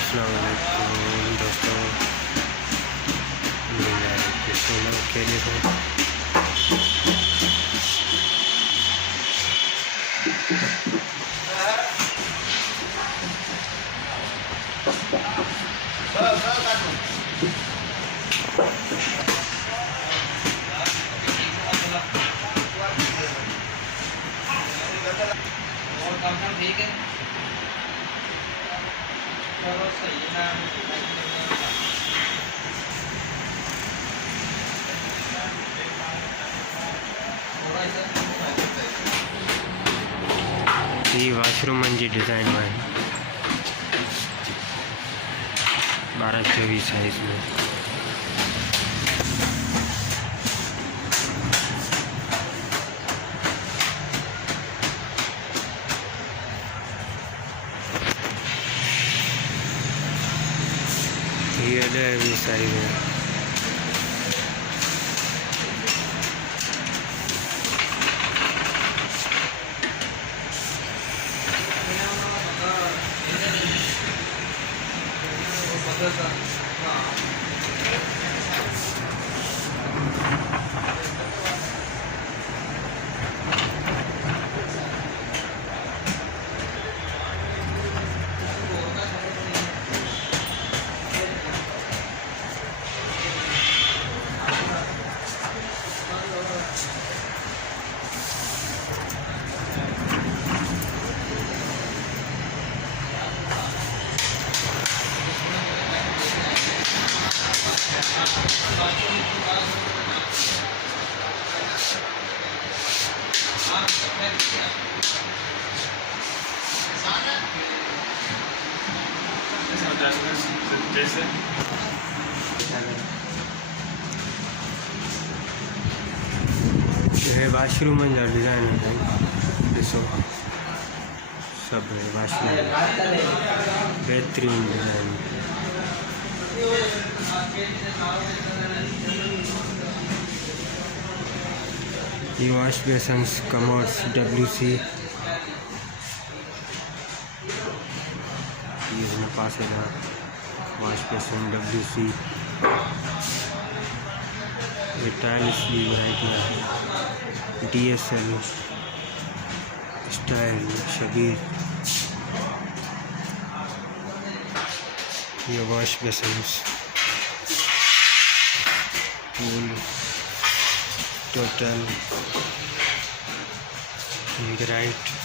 अस्सलाम वालेकुम दोस्तों, के लिए ठीक है, चलो सही है ना। ये वॉशरूम जी डिज़ाइन में 12-24 साइज में ये भी सारी में जैसे है वॉशरूम में डिज़ाइन है, ॾिसो सब है वॉशरूम बेहतरीन डिज़ाइन। ये वॉश बेसन्स कमोड्स WC ये पास है ना वॉश बेसन WC। ये टाइल्स भी वैराइटियाँ हैं, DSL स्टाइल शबीर। ये वॉश बेसन्स पूल टोटल ग्राइट